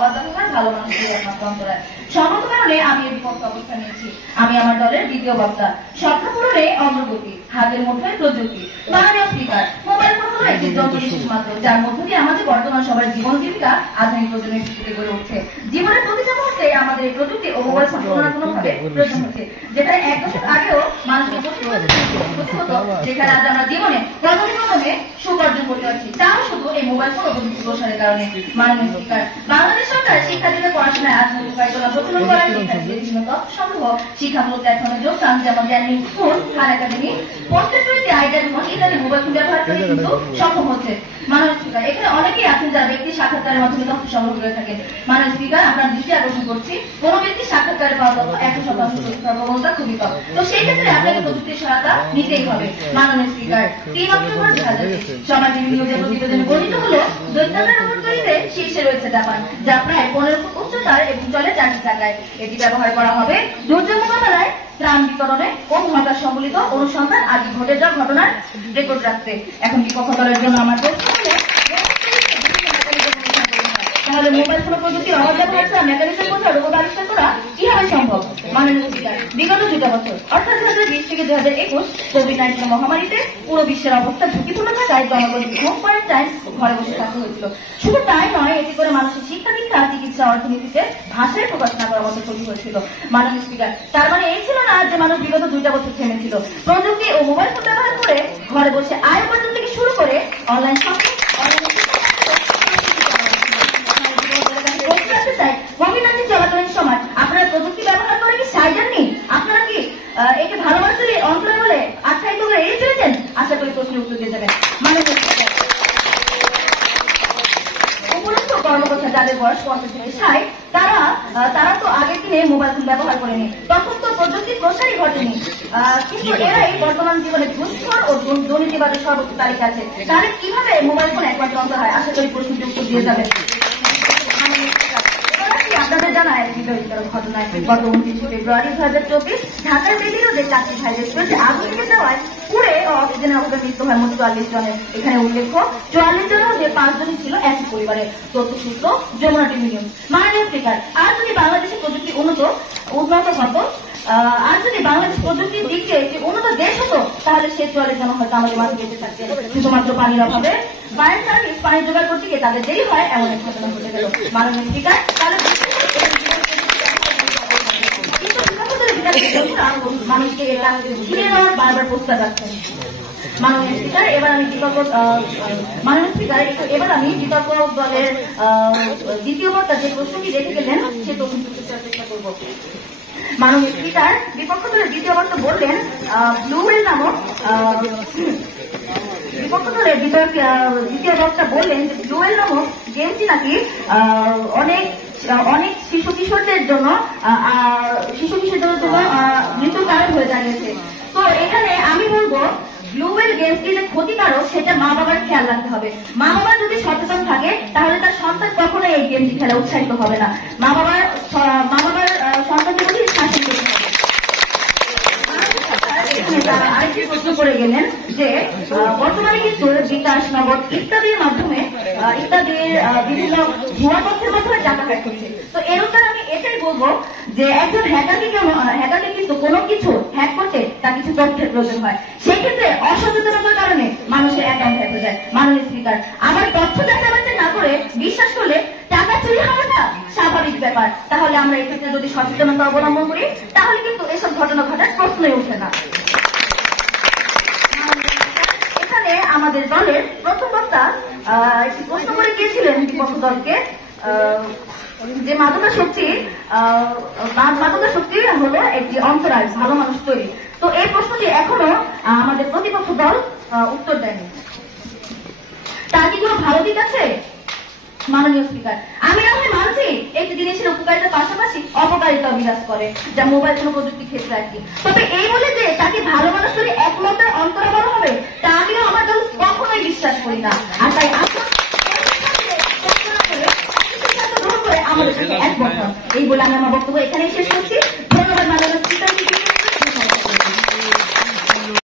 অবাধ ব্যবহার ভালো মানুষের একমাত্র অন্তরায়। সঙ্গত কারণে আমি এর বিপক্ষে অবস্থান নিয়েছি। আমি আমার দলের দ্বিতীয় বক্তা। স্বপ্ন পূরণে অগ্রগতি, হাতের মুঠোয় প্রযুক্তি। মাননীয় স্পিকার, মোবাইল ফোন হলো একটি যন্ত্র বিশেষ মাত্র, যার মধ্য দিয়ে আমাদের বর্তমান সবার জীবন জীবিকা আধুনিক প্রজন্মের ভিত্তিতে গড়ে উঠছে। জীবনের প্রতিটা মুহূর্তে আমাদের এই প্রযুক্তি ও মোবাইল ফোন কোনো না কোনো ভাবে প্রয়োজন হচ্ছে। যেটা এক দশক আগেও মানুষকে যেখানে আজ আমরা জীবনে প্রথমে সুপার্জন করতে পারছি, তাও শুধু এই মোবাইল ফোন ও প্রযুক্তি প্রসারের কারণে। মাননীয় স্পিকার, বাংলাদেশ সরকার শিক্ষার্থীদের পড়াশোনায় আধুনিক কারিকুলাম প্রচলন করার শিক্ষার্থীদের বিভিন্ন তথ্য সংগ্রহ, শিক্ষামূলক প্ল্যাটফর্মে যোগদান, যেমন জ্ঞানী স্কুল, খান একাডেমি, পোস্টের তৈরিতে আইডিয়া গ্রহণ ইত্যাদি মোবাইল ফোন ব্যবহার করে কিন্তু সক্ষম হচ্ছে। মাননীয় স্পিকার, এখানে অনেকেই আছেন যারা ব্যক্তি সাক্ষাৎকারের মাধ্যমে তথ্য সংগ্রহ করে থাকেন। মাননীয় স্পিকার, আপনার দৃষ্টি আকর্ষণ করছি, কোন ব্যক্তি সাক্ষাৎকারে পাওয়া তথ্য 100% প্রবণতা খুবই কম। তো সেই ক্ষেত্রে আপনাকে প্রযুক্তির সহায়তা নিতেই হবে। মাননীয় স্পিকার, 3 অক্টোবর 2020 সমাজ নিউজের প্রতিবেদনে বর্ণিত হলো দৈত্যাকার রোবট তৈরিতে শীর্ষে রয়েছে জাপান, যা প্রায় 15 ফুট উচ্চতার এবং চলে 4টি চাকায়। এটি ব্যবহার করা হবে দুর্যোগ মোকাবেলায়, ত্রাণ বিতরণে ও মহাকাশ সম্বলিত অনুসন্ধান আদি ঘটে যাওয়া ঘটনার রেকর্ড রাখতে। এখন বিপক্ষ দলের জন্য আমার প্রশ্ন হলো, তাহলে মোবাইল ফোন প্রযুক্তির অবাধ ব্যবহার ছাড়া মেকানিক্যাল পথে রোবট আবিষ্কার করা কিভাবে সম্ভব? মাননীয় স্পিকার, বিগত 2 বছর অর্থাৎ 2020 থেকে 2021 কোভিড-19 মহামারীতে পুরো বিশ্বের অবস্থা ঝুঁকিপূর্ণ থাকায় জনগণ হোম কোয়ারেন্টাইন ঘরে বসে থাকতে হয়েছিল। শুধু তাই নয়, এটি করে মানুষের শিক্ষা দীক্ষা, চিকিৎসা, অর্থনীতিতে ভাষায় প্রকাশ না করার মতো ক্ষতি হয়েছিল। মাননীয় স্পিকার, তার মানে এই ছিল না যে মানুষ বিগত 2 বছর থেমেছিল। প্রযুক্তি ও মোবাইল ফোন ব্যবহার করে ঘরে বসে আয় উপার্জন থেকে শুরু করে অনলাইন শপিং, কোভিড-19 চলাকালীন সময় আপনারা প্রযুক্তি ব্যবহার করে কি সাই যাননি? আপনারা কি একে ভালোবাসার অন্তরে বলে আখ্যায়িত করে এড়িয়ে চলেছেন? আশা করি প্রশ্নের উত্তর দিয়ে যাবেন। মাননীয় উপরোক্ত কর্মকর্তা যাদের বয়স 50 থেকে 60, তারা তো আগের দিনে মোবাইল ফোন ব্যবহার করেনি, তখন তো প্রযুক্তির প্রসারই ঘটেনি, কিন্তু এরাই বর্তমান জীবনে ঘুষখোর ও দুর্নীতিবাদের সর্বোচ্চ তালিকা আছে। তাহলে কিভাবে মোবাইল ফোন একমাত্র অন্তর হয়? আশা করি প্রশ্নের উত্তর দিয়ে যাবেন। আপনাদের জানা এক বিতর্কিত ঘটনায় গত 29 ফেব্রুয়ারি 2024 ঢাকার বিভিন্ন যে 4টি ভাই রেস্টুরেন্টে আগুন লেগে যাওয়ায় পুড়ে ও অক্সিজেনের অভাবে মৃত্যু হয় মোট 44 জনের। এখানে উল্লেখ্য 44 জনের যে 5 জনই ছিল একই পরিবারের। তথ্যসূত্র যমুনা টিভি নিউজ। মাননীয় স্পিকার, আর যদি বাংলাদেশের প্রযুক্তি উন্নত হতো, আর যদি বাংলাদেশ প্রযুক্তির দিকে একটি উন্নত দেশ হতো, তাহলে সে 44 জন হয়তো আমাদের মাঝে বেঁচে থাকতেন। শুধুমাত্র পানির অভাবে ফায়ার সার্ভিস পানি জোগাড় করতে গিয়ে তাদের দেরি হয়, এমন এক ঘটনা ঘটে গেল। মাননীয় স্পিকার, তাহলে মানুষকে এটা ঘিরে নেওয়ার বারবার প্রস্তাব রাখছেন। মাননীয় স্পিকার, এবার আমি বিতর্ক দলের দ্বিতীয় বক্তা যে প্রশ্নটি রেখে গেলেন সে প্রশ্ন চেষ্টা করব। মাননীয় স্পিকার, বিপক্ষ দলের দ্বিতীয় বক্তা বললেন ব্লুওয়েল নামক দ্বিতীয় বক্তা বললেন যে ব্লুওয়েল নামক গেমটি নাকি অনেক শিশু কিশোরদের জন্য মৃত্যুর কারণ হয়ে দাঁড়িয়েছে। তো এখানে আমি বলবো ব্লুওয়েল গেমসটি যে ক্ষতিকারক সেটা মা বাবার খেয়াল রাখতে হবে। মা বাবা যদি সচেতন থাকে তাহলে তার সন্তান কখনোই এই গেমটি খেলা উৎসাহিত হবে না। মা বাবার সন্তানকে বলি শাসন করতে হবে। আরেকটি প্রশ্ন করে গেলেন যে বর্তমানে কিন্তু বিকাশ, নগদ ইত্যাদির মাধ্যমে বিভিন্ন ভুয়া তথ্যের মাধ্যমে টাকা হ্যাক হচ্ছে। তো এর উত্তর আমি এটাই বলবো যে একজন হ্যাকারকে কিন্তু কোনো কিছু হ্যাক করতে তার কিছু তথ্যের প্রয়োজন হয়। সেই ক্ষেত্রে অসচেতনতার কারণে মানুষের অ্যাকাউন্ট হ্যাক হয়ে যায়। মাননীয় স্পিকার, আবার তথ্য যাচাই না করে বিশ্বাস করলে টাকা চুরি হওয়াটা স্বাভাবিক ব্যাপার। তাহলে আমরা এক্ষেত্রে যদি সচেতনতা অবলম্বন করি তাহলে কিন্তু এসব ঘটনা ঘটার প্রশ্নই ওঠে না। এখানে আমাদের দলের প্রথম বক্তা একটি প্রশ্ন করে গিয়েছিলেন বিপক্ষ দলকে যে মাদকাসক্তি হলো একটি অন্তরায় ভালো মানুষ তৈরি। তো এই প্রশ্নটি এখনো আমাদের প্রতিপক্ষ দল উত্তর দেয়নি। তার কি কোনো ভালো দিক আছে? মাননীয় স্পিকার, আমি না হয় মানছি একটি জিনিসের উপকারিতার পাশাপাশি অপকারিতাও বিরাজ করে, যা মোবাইল ফোন প্রযুক্তির ক্ষেত্রে আর কি। তবে এই বলে যে তাকে ভালো মানুষ তৈরি একমাত্র অন্তরা বড় হবে তা আমিও আমার দল কখনোই বিশ্বাস করি না। আর তাই আমাদের সাথে একমত। এই বলে আমি আমার বক্তব্য এখানেই শেষ করছি।